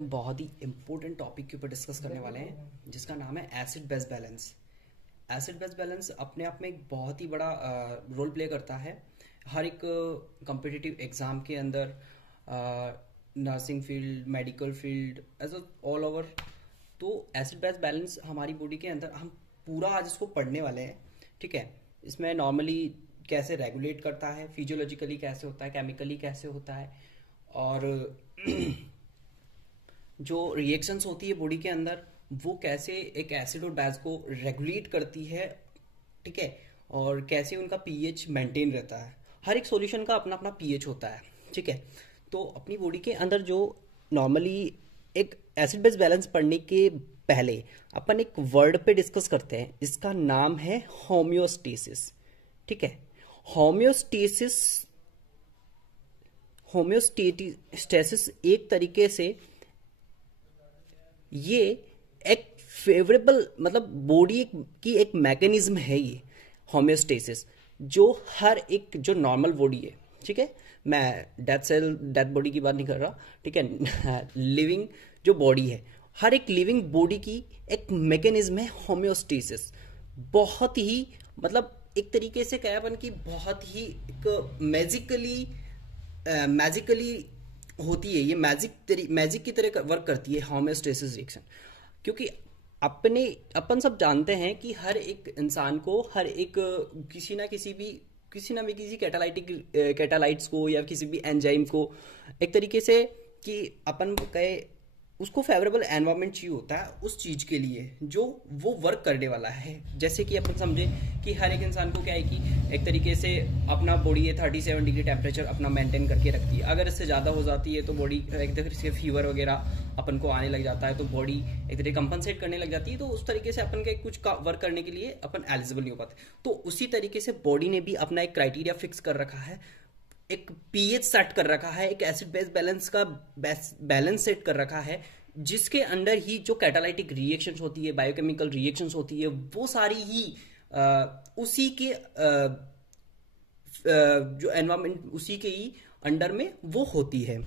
बहुत ही important topic के ऊपर डिस्कस करने वाले हैं जिसका नाम है acid base balance. Acid base balance अपने आप में एक बहुत ही बड़ा रोल प्ले करता है हर एक कॉम्पिटिटिव एग्जाम के अंदर, nursing field, medical field, as all over. तो एसिड बेस बैलेंस हमारी बॉडी के अंदर हम पूरा आज इसको पढ़ने वाले हैं। ठीक है, इसमें नॉर्मली कैसे रेगुलेट करता है, फिजियोलॉजिकली कैसे होता है, केमिकली कैसे होता है, और जो रिएक्शंस होती है बॉडी के अंदर वो कैसे एक एसिड और बेस को रेगुलेट करती है। ठीक है, और कैसे उनका पीएच मेंटेन रहता है। हर एक सॉल्यूशन का अपना अपना पीएच होता है। ठीक है, तो अपनी बॉडी के अंदर जो नॉर्मली एक एसिड बेस बैलेंस पढ़ने के पहले अपन एक वर्ड पे डिस्कस करते हैं, इसका नाम है होम्योस्टेसिस। ठीक है, होम्योस्टेसिस होम्योस्टेसिस एक तरीके से ये एक फेवरेबल मतलब बॉडी की एक मैकेनिज्म है ये होम्योस्टेसिस, जो हर एक जो नॉर्मल बॉडी है। ठीक है, मैं डेथ बॉडी की बात नहीं कर रहा। ठीक है, लिविंग जो बॉडी है, हर एक लिविंग बॉडी की एक मैकेनिज्म है होम्योस्टेसिस। बहुत ही मतलब एक तरीके से कहें अपन की बहुत ही एक मैजिकली होती है। ये मैजिक की तरह वर्क करती है होम्योस्टेसिस रिएक्शन, क्योंकि अपन सब जानते हैं कि हर एक इंसान को हर एक किसी ना किसी कैटालाइट्स को या किसी भी एंजाइम को एक तरीके से कि अपन कहे उसको फेवरेबल एनवायरनमेंट चाहिए होता है उस चीज के लिए जो वो वर्क करने वाला है। जैसे कि अपन समझे कि हर एक इंसान को क्या है कि एक तरीके से अपना बॉडी 37 डिग्री टेम्परेचर अपना मेंटेन करके रखती है। अगर इससे ज़्यादा हो जाती है तो बॉडी एक तरीके से फीवर वगैरह अपन को आने लग जाता है, तो बॉडी एक तरीके कंपनसेट करने लग जाती है। तो उस तरीके से अपन के कुछ वर्क करने के लिए अपन एलिजिबल नहीं हो पाते। तो उसी तरीके से बॉडी ने भी अपना एक क्राइटेरिया फिक्स कर रखा है, एक पीएच सेट कर रखा है, एक एसिड बेस बैलेंस का बैलेंस सेट कर रखा है, जिसके अंडर ही जो कैटालाइटिक रिएक्शंस होती है, बायोकेमिकल रिएक्शंस होती है, वो सारी ही उसी के जो एनवायरमेंट उसी के ही अंडर में वो होती है।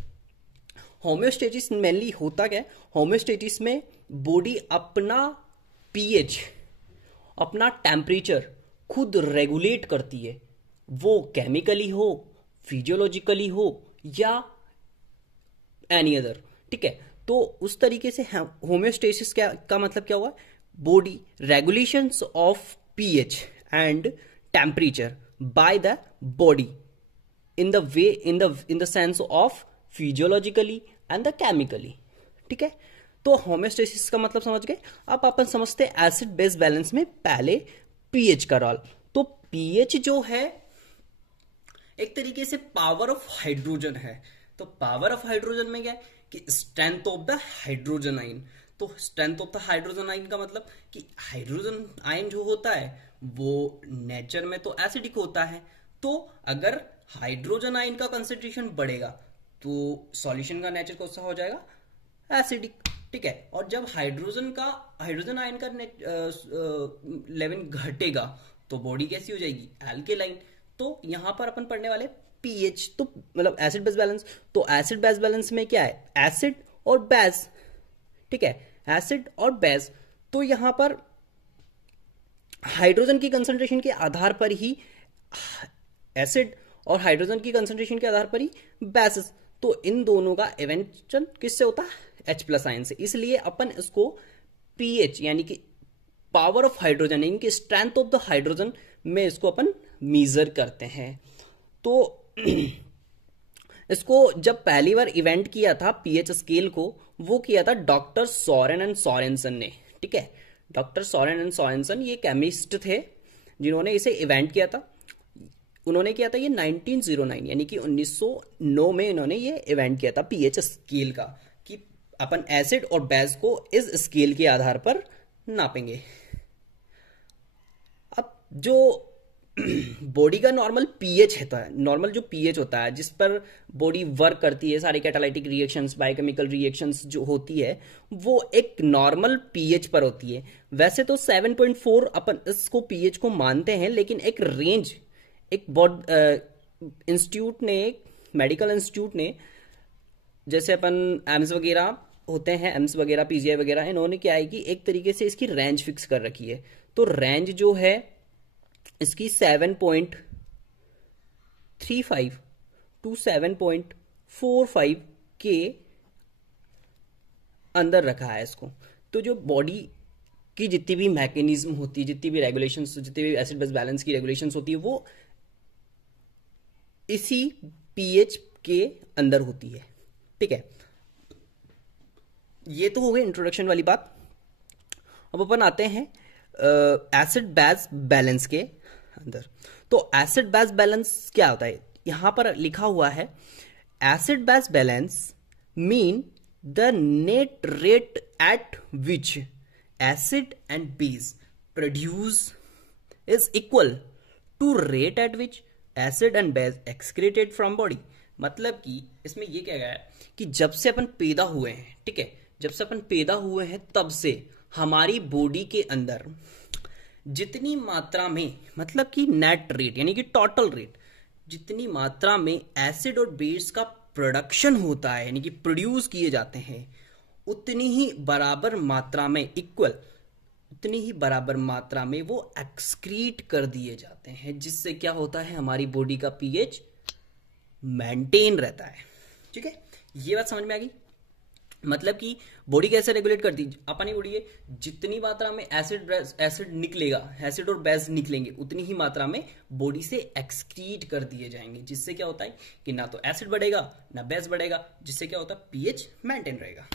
होम्योस्टेसिस मेनली होता क्या है, होम्योस्टेसिस में बॉडी अपना पीएच, अपना टेम्परेचर खुद रेगुलेट करती है, वो केमिकली हो, फिजियोलॉजिकली हो या एनी अदर। ठीक है, तो उस तरीके से होम्योस्टेसिस का मतलब क्या हुआ, body regulations of pH and temperature by the body in the sense of physiologically and the chemically. ठीक है, तो होम्योस्टेसिस का मतलब समझ गए। अब अपन समझते हैं एसिड बेस बैलेंस में पहले पीएच का रोल। तो पीएच जो है एक तरीके से पावर ऑफ हाइड्रोजन है। तो पावर ऑफ हाइड्रोजन में क्या है कि strength of the hydrogen ion. तो strength of the hydrogen ion का मतलब कि हाइड्रोजन आयन जो होता है वो नेचर में तो एसिडिक होता है। तो अगर हाइड्रोजन आयन का कंसेंट्रेशन बढ़ेगा तो सॉल्यूशन का नेचर कौन सा हो जाएगा, एसिडिक। ठीक है, और जब हाइड्रोजन आयन का लेवल घटेगा तो बॉडी कैसी हो जाएगी, एल्केलाइन। तो यहां पर अपन पढ़ने वाले पीएच, तो मतलब एसिड बेस बैलेंस। तो एसिड बेस बैलेंस में क्या है, एसिड और बेस। ठीक है, एसिड और बेस। तो यहां पर हाइड्रोजन की कंसंट्रेशन के आधार पर ही एसिड और हाइड्रोजन की कंसंट्रेशन के आधार पर ही बेसिस। तो इन दोनों का इवेंशन किससे होता है, H+ आयन से। इसलिए अपन इसको पीएच यानी कि पावर ऑफ हाइड्रोजन यानी कि स्ट्रेंथ ऑफ द हाइड्रोजन में इसको अपन मीजर करते हैं। तो इसको जब पहली बार इवेंट किया था पीएच स्केल को, वो किया था डॉक्टर सोरेन एंड सोरेनसन ने। ठीक है, डॉक्टर सोरेन एंड सोरेनसन ये केमिस्ट थे जिन्होंने इसे इवेंट किया था। उन्होंने किया था ये 1909 यानी कि 1909 में इन्होंने ये इवेंट किया था पीएच स्केल का, कि अपन एसिड और बेस को इस स्केल के आधार पर नापेंगे। अब जो बॉडी का नॉर्मल पीएच होता है, नॉर्मल जो पीएच होता है जिस पर बॉडी वर्क करती है, सारी कैटालाइटिक रिएक्शंस, बायोकेमिकल रिएक्शंस जो होती है, वो एक नॉर्मल पीएच पर होती है। वैसे तो 7.4 अपन इसको पीएच को मानते हैं, लेकिन एक रेंज एक इंस्टीट्यूट ने, मेडिकल इंस्टीट्यूट ने, जैसे अपन एम्स वगैरह होते हैं एम्स वगैरह, पीजीआई वगैरह, इन्होंने क्या है कि एक तरीके से इसकी रेंज फिक्स कर रखी है। तो रेंज जो है इसकी 7.35 टू 7.45 के अंदर रखा है इसको। तो जो बॉडी की जितनी भी मैकेनिज्म होती है, जितनी भी रेगुलेशंस, जितनी भी एसिड बेस बैलेंस की रेगुलेशंस होती है, वो इसी पीएच के अंदर होती है। ठीक है, ये तो हो गई इंट्रोडक्शन वाली बात। अब अपन आते हैं एसिड बेस बैलेंस के अंदर। तो एसिड बेस बैलेंस क्या होता है, यहां पर लिखा हुआ है acid base balance mean the net rate at which acid and base produce is equal to rate at which acid and base excreted from body. मतलब कि इसमें यह क्या गया है कि जब से अपन पैदा हुए हैं, ठीक है, जब से अपन पैदा हुए हैं तब से हमारी बॉडी के अंदर जितनी मात्रा में, मतलब कि नेट रेट यानी कि टोटल रेट, जितनी मात्रा में एसिड और बेस का प्रोडक्शन होता है यानी कि प्रोड्यूस किए जाते हैं, उतनी ही बराबर मात्रा में इक्वल, उतनी ही बराबर मात्रा में वो एक्सक्रीट कर दिए जाते हैं, जिससे क्या होता है हमारी बॉडी का पीएच मेंटेन रहता है। ठीक है, ये बात समझ में आ गई। मतलब कि बॉडी कैसे रेगुलेट करती है, अपनी बॉडी है जितनी मात्रा में एसिड निकलेगा, एसिड और बेस निकलेंगे, उतनी ही मात्रा में बॉडी से एक्सक्रीट कर दिए जाएंगे, जिससे क्या होता है कि ना तो एसिड बढ़ेगा ना बेस बढ़ेगा, जिससे क्या होता है पीएच मेंटेन रहेगा।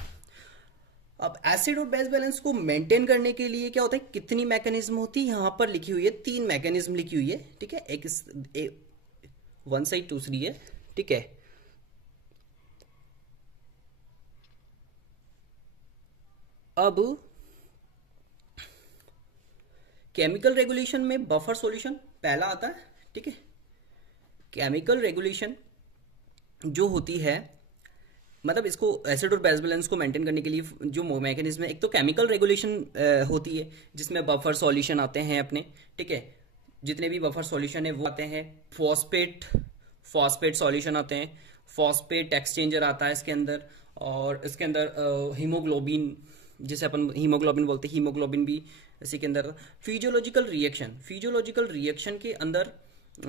अब एसिड और बेस बैलेंस को मेंटेन करने के लिए क्या होता है, कितनी मैकेनिज्म होती है, यहां पर लिखी हुई है 3 मैकेनिज्म लिखी हुई है। ठीक है, एक वन साइड दूसरी है। ठीक है, अब केमिकल रेगुलेशन में बफर सॉल्यूशन पहला आता है। ठीक है, केमिकल रेगुलेशन जो होती है, मतलब इसको एसिड और बेस बैलेंस को मेंटेन करने के लिए जो मैकेनिज्म है, एक तो केमिकल रेगुलेशन होती है जिसमें बफर सॉल्यूशन आते हैं अपने। ठीक है, जितने भी बफर सॉल्यूशन है वो आते हैं। फॉस्फेट सॉल्यूशन आते हैं, फॉस्फेट एक्सचेंजर आता है इसके अंदर, और इसके अंदर हीमोग्लोबिन, जिसे अपन हीमोग्लोबिन बोलते हैं, हीमोग्लोबिन भी इसी के अंदर। फिजियोलॉजिकल रिएक्शन के अंदर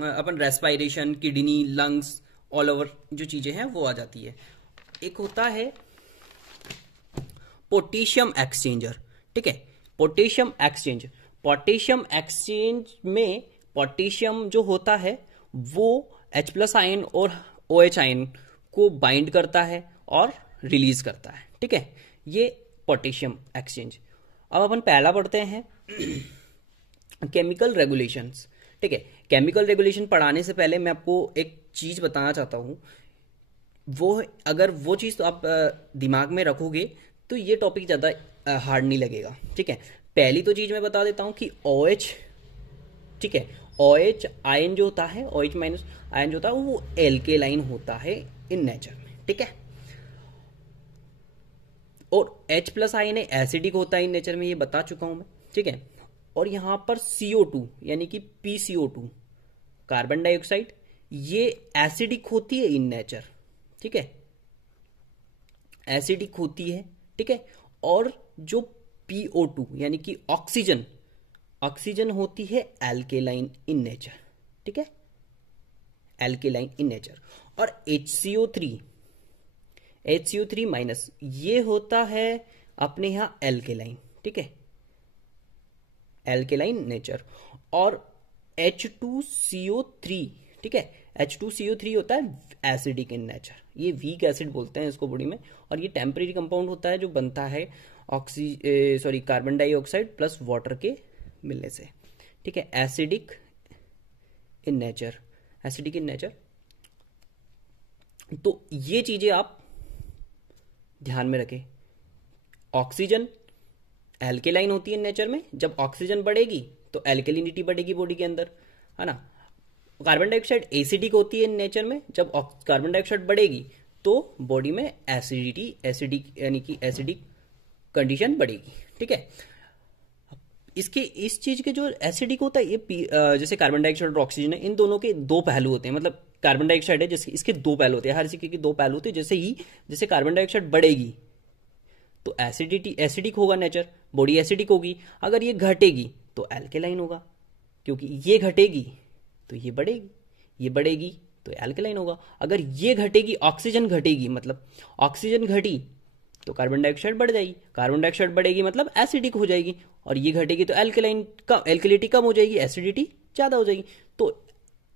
अपन respiration, kidney, lungs, all over जो चीजें हैं वो आ जाती है। एक होता है पोटेशियम एक्सचेंजर। ठीक है, पोटेशियम एक्सचेंज में पोटेशियम जो होता है वो H+ आयन और OH आयन को बाइंड करता है और रिलीज करता है। ठीक है, ये पोटेशियम एक्सचेंज। अब अपन पहला पढ़ते हैं केमिकल रेगुलेशंस। ठीक है, केमिकल रेगुलेशन पढ़ाने से पहले मैं आपको एक चीज बताना चाहता हूं, अगर वो चीज तो आप दिमाग में रखोगे तो ये टॉपिक ज्यादा हार्ड नहीं लगेगा। ठीक है, पहली तो चीज मैं बता देता हूं कि OH, ठीक है, OH आयन जो होता है, OH- आयन जो होता है वो एल्केलाइन होता है इन नेचर में। ठीक है, और H+ आयन है एसिडिक होता है इन नेचर में, ये बता चुका हूं मैं। ठीक है, और यहां पर CO2 यानी कि PCO2 कार्बन डाइऑक्साइड, ये एसिडिक होती है इन नेचर। ठीक है, एसिडिक होती है। ठीक है, और जो PO2 यानी कि ऑक्सीजन होती है एल्केलाइन इन नेचर। ठीक है, एल्केलाइन इन नेचर। और HCO3 ये होता है अपने यहां एल्केलाइन। ठीक है, एल्केलाइन नेचर। और H2CO3, ठीक है, H2CO3 होता है एसिडिक इन नेचर, ये वीक एसिड बोलते हैं इसको बॉडी में, और ये टेम्परेरी कंपाउंड होता है जो बनता है कार्बन डाइऑक्साइड प्लस वाटर के मिलने से। ठीक है, एसिडिक इन नेचर। तो ये चीजें आप ध्यान में रखें। ऑक्सीजन एल्केलाइन होती है नेचर में, जब ऑक्सीजन बढ़ेगी तो एल्केलिनिटी बढ़ेगी बॉडी के अंदर, है ना। कार्बन डाइऑक्साइड एसिडिक होती है नेचर में, जब कार्बन डाइऑक्साइड बढ़ेगी तो बॉडी में एसिडिक यानी कि एसिडिक कंडीशन बढ़ेगी। ठीक है, इस चीज के जो एसिडिक होता है ये जैसे कार्बन डाइऑक्साइड और ऑक्सीजन है, इन दोनों के 2 पहलू होते हैं। मतलब कार्बन डाइऑक्साइड है जैसे इसके 2 पहलू होते हैं, हर सिक्के के 2 पहलू होते हैं। जैसे कार्बन डाइऑक्साइड बढ़ेगी तो एसिडिटी, एसिडिक होगा नेचर, बॉडी एसिडिक होगी। अगर ये घटेगी तो अल्केलाइन होगा, क्योंकि ये घटेगी तो ये बढ़ेगी, ये बढ़ेगी तो अल्केलाइन होगा। अगर ये घटेगी, ऑक्सीजन घटेगी, मतलब ऑक्सीजन घटी तो कार्बन डाइऑक्साइड बढ़ जाएगी, कार्बन डाइऑक्साइड बढ़ेगी मतलब एसिडिक हो जाएगी, और ये घटेगी तो एल्केलाइन कम, एल्कलिटी कम हो जाएगी, एसिडिटी ज्यादा हो जाएगी। तो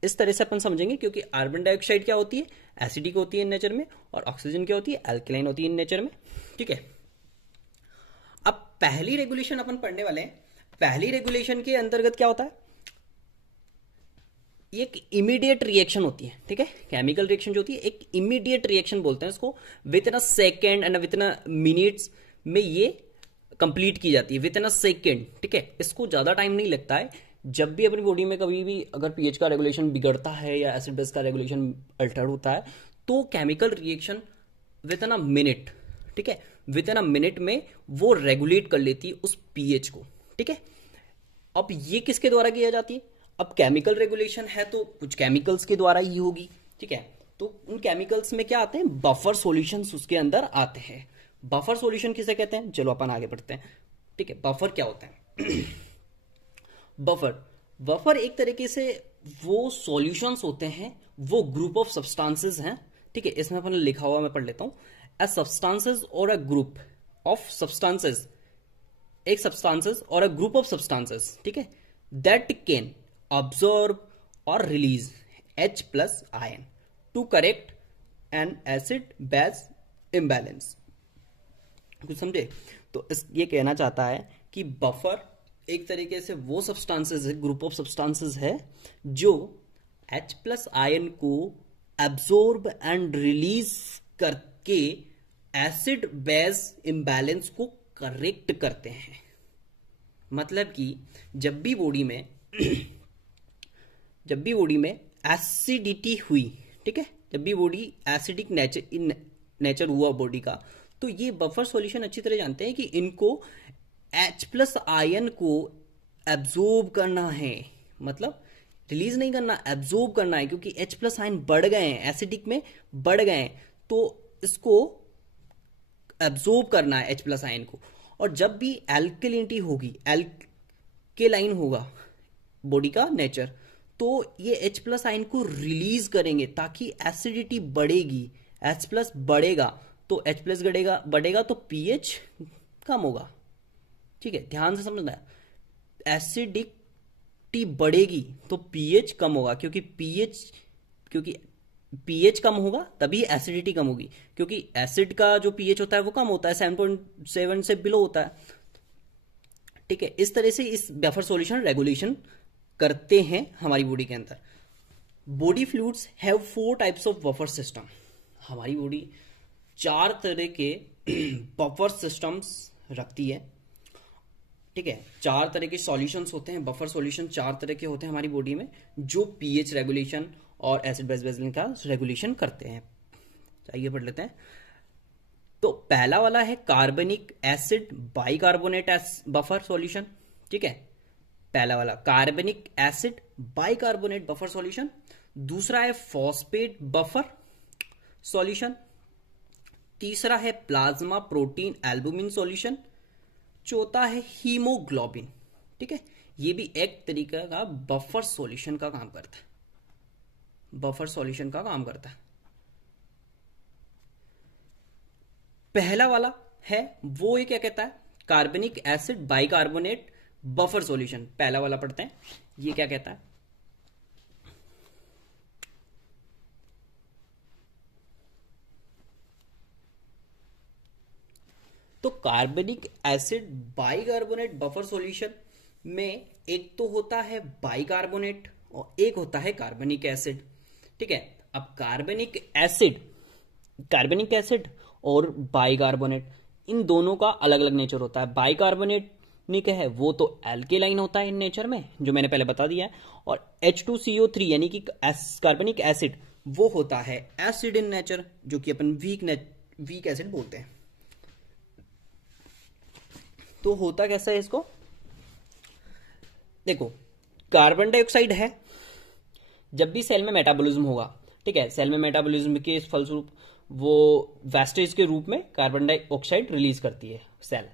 इस तरह से अपन समझेंगे, क्योंकि कार्बन डाइऑक्साइड क्या होती है, एसिडिक होती है नेचर में, और ऑक्सीजन क्या होती है, एल्केलाइन होती है नेचर में। ठीक है, अब पहली रेगुलेशन अपन पढ़ने वाले हैं। पहली रेगुलेशन के अंतर्गत क्या होता है, एक इमीडिएट रिएक्शन होती है। ठीक है, केमिकल रिएक्शन जो होती है एक इमीडिएट रिएक्शन बोलते हैं इसको, with in a second and with in a minutes में ये कंप्लीट की जाती है, विद इन अ सेकेंड। ठीक है, इसको ज्यादा टाइम नहीं लगता है। जब भी अपनी बॉडी में कभी भी अगर पीएच का रेगुलेशन बिगड़ता है या एसिड बेस का रेगुलेशन अल्टर होता है, तो chemical reaction with in a minute, ठीक है, विद इन अ मिनट में वो रेगुलेट कर लेती है उस पीएच को। ठीक है, अब ये किसके द्वारा किया जाती है, अब केमिकल रेगुलेशन है तो कुछ केमिकल्स के द्वारा ही होगी। ठीक है, तो उन केमिकल्स में क्या आते हैं, बफर सॉल्यूशंस उसके अंदर आते हैं। बफर सॉल्यूशन किसे कहते हैं, चलो अपन आगे बढ़ते हैं। ठीक है, बफर क्या होता है बफर एक तरीके से वो सॉल्यूशंस होते हैं, वो ग्रुप ऑफ सब्सटेंसेस हैं। ठीक है, इसमें अपन लिखा हुआ मैं पढ़ लेता हूं, अ सब्सटेंसेस और अ ग्रुप ऑफ सब्सटेंसेस, एक सब्सटेंसेस और अ ग्रुप ऑफ सब्सटेंसेस, ठीक है, that can absorb or release H plus ion to correct an acid base imbalance। कुछ समझे, तो ये कहना चाहता है कि बफर एक तरीके से वो सब्सटेंसेस है, ग्रुप ऑफ सब्सटेंसेस है जो H प्लस आयन को एब्जॉर्ब एंड रिलीज करके एसिड बेस इम्बैलेंस को करेक्ट करते हैं। मतलब कि जब भी बॉडी में एसिडिटी हुई, ठीक है, जब भी बॉडी एसिडिक नेचर हुआ बॉडी का, तो ये बफर सॉल्यूशन अच्छी तरह जानते हैं कि इनको H प्लस आयन को एब्जॉर्ब करना है, मतलब रिलीज नहीं करना, एब्जॉर्ब करना है, क्योंकि H प्लस आयन बढ़ गए हैं, एसिडिक में बढ़ गए हैं, तो इसको एब्जॉर्ब करना है H प्लस आयन को। और जब भी एल्कलिनिटी होगी, एल्केलाइन होगा बॉडी का नेचर, तो ये H प्लस आयन को रिलीज करेंगे ताकि एसिडिटी बढ़ेगी, H प्लस बढ़ेगा तो H प्लस बढ़ेगा तो पीएच कम होगा। ठीक है, ध्यान से समझना है, एसिडिटी बढ़ेगी तो पीएच कम होगा, क्योंकि पीएच कम होगा तभी एसिडिटी कम होगी, क्योंकि एसिड का जो पीएच होता है वो कम होता है, 7.7 से बिलो होता है। ठीक है, इस तरह से इस बफर सॉल्यूशन रेगुलेशन करते हैं हमारी बॉडी के अंदर। Body fluids have 4 types of buffer system. हमारी बॉडी 4 तरह के बफर सिस्टम्स रखती है। ठीक है, 4 तरह के सॉल्यूशंस होते हैं, बफर सॉल्यूशन 4 तरह के होते हैं हमारी बॉडी में, जो पीएच रेगुलेशन और एसिड बेस बेसिस का रेगुलेशन करते हैं। आइए पढ़ लेते हैं। तो पहला वाला है कार्बनिक एसिड बाइकार्बोनेट बफर सॉल्यूशन। ठीक है, पहला वाला कार्बनिक एसिड बाइकार्बोनेट बफर सॉल्यूशन। दूसरा है फॉस्फेट बफर सॉल्यूशन। तीसरा है प्लाज्मा प्रोटीन एल्बुमिन सॉल्यूशन। चौथा है हीमोग्लोबिन। ठीक है, ये भी एक तरीका का बफर सॉल्यूशन का काम करता है, बफर सॉल्यूशन का काम करता है। पहला वाला है वो ये क्या कहता है, कार्बनिक एसिड बाइकार्बोनेट बफर सॉल्यूशन। पहला वाला पढ़ते हैं, ये क्या कहता है। तो कार्बनिक एसिड बाइकार्बोनेट बफर सॉल्यूशन में एक तो होता है बाइकार्बोनेट और एक होता है कार्बनिक एसिड। ठीक है, अब कार्बनिक एसिड और बाइकार्बोनेट, इन दोनों का अलग अलग नेचर होता है। बाइकार्बोनेट है वो तो एल्केलाइन होता है इन नेचर में, जो मैंने पहले बता दिया है, और H2CO3 यानी कि कार्बनिक एसिड वो होता है एसिड इन नेचर, जो कि अपन वीक एसिड बोलते हैं। तो होता कैसा है इसको, देखो कार्बन डाइऑक्साइड है, जब भी सेल में मेटाबॉलिज्म होगा, ठीक है, सेल में मेटाबॉलिज्म के फलस्वरूप वो वेस्टेज के रूप में कार्बन डाइऑक्साइड रिलीज करती है सेल।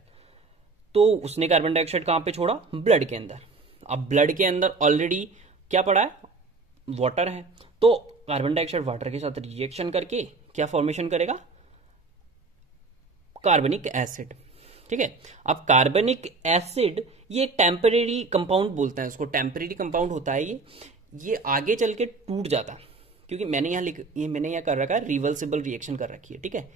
तो उसने कार्बन डाइऑक्साइड कहां पे छोड़ा? ब्लड के अंदर। अब ब्लड के अंदर ऑलरेडी क्या पड़ा है? वाटर है। तो कार्बन डाइऑक्साइड वाटर के साथ रिएक्शन करके क्या फॉर्मेशन करेगा? कार्बनिक एसिड। ठीक है। अब कार्बनिक एसिड ये एक टेम्परेरी कंपाउंड बोलते हैं उसको, टेम्परेरी कंपाउंड होता है ये आगे चल के टूट जाता है, क्योंकि मैंने यहाँ कर रखा है रिवर्सिबल रिएक्शन कर रखी है। ठीक है,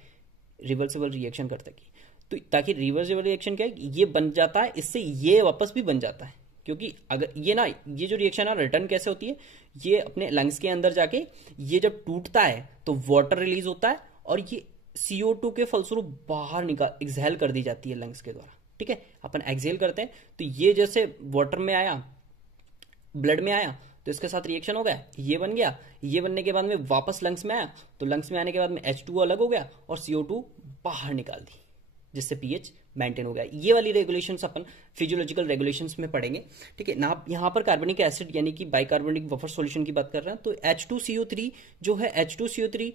रिवर्सिबल रिएक्शन कर रखी, तो ताकि रिवर्सिबल रिएक्शन क्या है, ये बन जाता है, इससे ये वापस भी बन जाता है। क्योंकि अगर ये जो रिएक्शन है रिटर्न कैसे होती है, ये अपने लंग्स के अंदर जाके ये जब टूटता है तो वाटर रिलीज होता है और ये CO2 के फलस्वरूप बाहर निकाल एक्सहेल कर दी जाती है लंग्स के द्वारा। ठीक है, अपन एक्सहेल करते हैं तो ये जैसे वाटर में आया, ब्लड में आया, तो इसके साथ रिएक्शन हो गया, ये बन गया, ये बनने के बाद में वापस लंग्स में आया, तो लंग्स में आने के बाद में H2 अलग हो गया और CO2 बाहर निकाल दी, जिससे पीएच मेंटेन हो गया। ये वाली रेगुलेशंस अपन फिजियोलॉजिकल रेगुलेशंस में पढ़ेंगे। ठीक है ना। यहाँ पर कार्बनिक एसिड यानी कि बाइकार्बोनेटिक बफर सॉल्यूशन की बात कर रहे हैं, तो H2CO3 जो है, H2CO3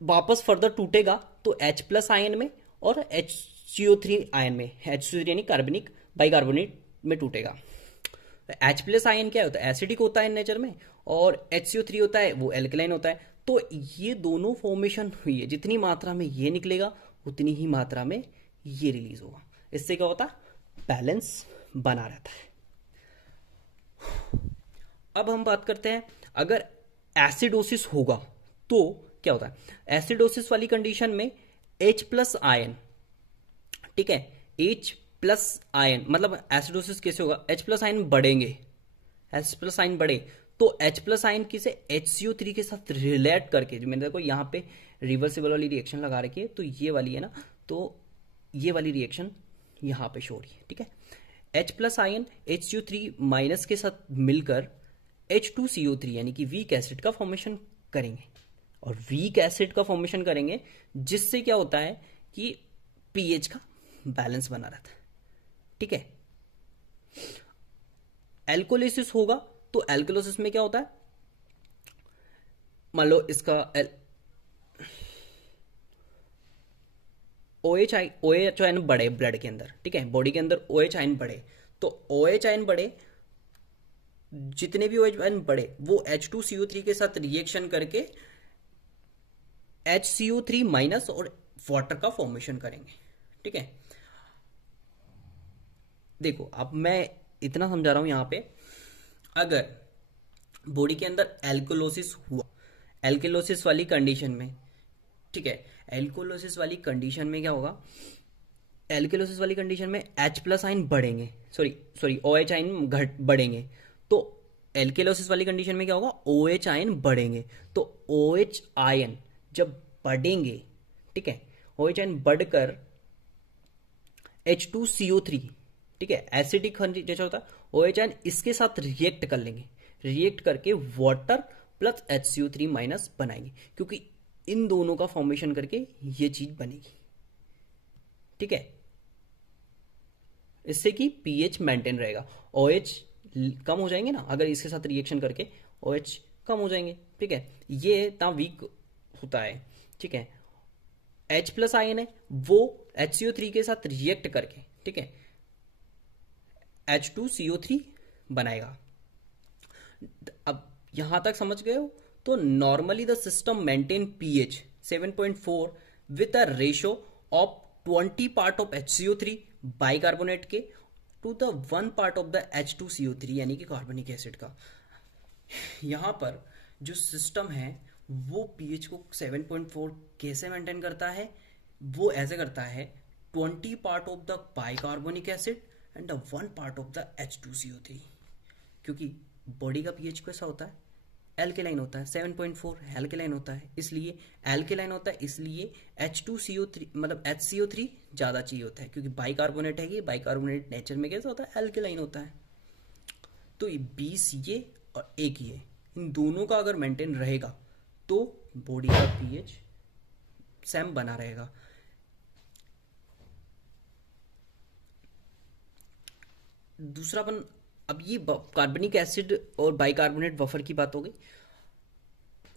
वापस फर्दर टूटेगा तो H प्लस आयन में और HCO3 आयन में, HCO3 यानी कार्बनिक बाइकार्बोनेट में टूटेगा। H प्लस आयन क्या होता है? एसिडिक होता है नेचर में, और HCO3 होता है वो एल्कलाइन होता है। तो ये दोनों फॉर्मेशन हुई है, जितनी मात्रा में ये निकलेगा उतनी ही मात्रा में ये रिलीज होगा। इससे क्या होता है? बैलेंस बना रहता है। अब हम बात करते हैं, अगर एसिडोसिस होगा तो क्या होता है? एसिडोसिस वाली कंडीशन में H प्लस आयन, ठीक है, H प्लस आयन मतलब एसिडोसिस कैसे होगा? H प्लस आयन बढ़ेंगे, H प्लस आयन बढ़े तो H प्लस आयन किसे? HCO3 के साथ रिलेट करके, जो मैंने देखो यहाँ पे रिवर्सिबल वाली रिएक्शन लगा रखी है, तो ये वाली है ना, तो ये वाली रिएक्शन यहाँ पे शो हो रही है। ठीक है, H plus ion HCO3 minus के साथ मिलकर H2CO3 यानी कि वीक एसिड का फॉर्मेशन करेंगे, और वीक एसिड का फॉर्मेशन करेंगे जिससे क्या होता है कि पीएच का बैलेंस बना रहता है। ठीक है, एल्कोलिसिस होगा तो एल्कोलिसिस में क्या होता है? मान लो इसका OH आयन बढ़े ब्लड के अंदर, ठीक है, बॉडी के अंदर OH आयन बढ़े, तो OH आयन बढ़े, जितने भी OH आयन बढ़े वो H2CO3 के साथ रिएक्शन करके HCO3 माइनस और वाटर का फॉर्मेशन करेंगे। ठीक है, देखो अब मैं इतना समझा रहा हूं यहां पे, अगर बॉडी के अंदर एल्कोलोसिस हुआ, एल्कोलोसिस वाली कंडीशन में, ठीक है, एल्कोलोसिस वाली कंडीशन में क्या होगा? एल्कोलोसिस वाली कंडीशन में H प्लस आयन बढ़ेंगे, सॉरी OH आयन बढ़ेंगे, तो एल्कोलोसिस वाली कंडीशन में क्या होगा? OH आयन बढ़ेंगे, तो OH आयन जब बढ़ेंगे, ठीक है, OH आयन बढ़कर H2CO3, ठीक है, एसिडिक जैसा होता है, OH आयन इसके साथ रिएक्ट कर लेंगे, रिएक्ट करके वाटर प्लस HCO3 माइनस बनाएंगे, क्योंकि इन दोनों का फॉर्मेशन करके ये चीज बनेगी। ठीक है, इससे कि पीएच मेंटेन रहेगा। OH कम हो जाएंगे ना अगर इसके साथ रिएक्शन करके, OH कम हो जाएंगे। ठीक है, ये इतना वीक होता है। ठीक है, H प्लस आयन है वो HCO3 के साथ रिएक्ट करके, ठीक है, H2CO3 बनाएगा। अब यहां तक समझ गए हो? तो normally the system maintain pH 7.4 with a ratio of 20 part of HCO3 bicarbonate के to the 1 part of the H2CO3 यानी कि कार्बनिक एसिड का। यहां पर जो सिस्टम है वो pH को 7.4 कैसे मेंटेन करता है? वो ऐसे करता है 20 part of the bicarbonic acid and the 1 part of the H2CO3, क्योंकि बॉडी का pH कैसा होता है? एल्केलाइन होता है, 7.4 एल्केलाइन होता है, इसलिए एल्केलाइन होता है, इसलिए H2CO3 मतलब HCO3 ज्यादा चाहिए होता है, क्योंकि बाइकार्बोनेट है, ये बाइकार्बोनेट नेचर में कैसा होता है? एल्केलाइन होता है। तो 20 ये और 1 ये, इन दोनों का अगर मेंटेन रहेगा तो बॉडी का पीएच सेम बना रहेगा। दूसरा अब ये कार्बनिक एसिड और बाइकार्बोनेट बफर की बात हो गई।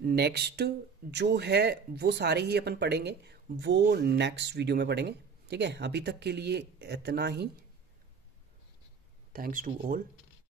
नेक्स्ट जो है वो सारे ही अपन पढ़ेंगे, वो नेक्स्ट वीडियो में पढ़ेंगे। ठीक है, अभी तक के लिए इतना ही। Thanks to all.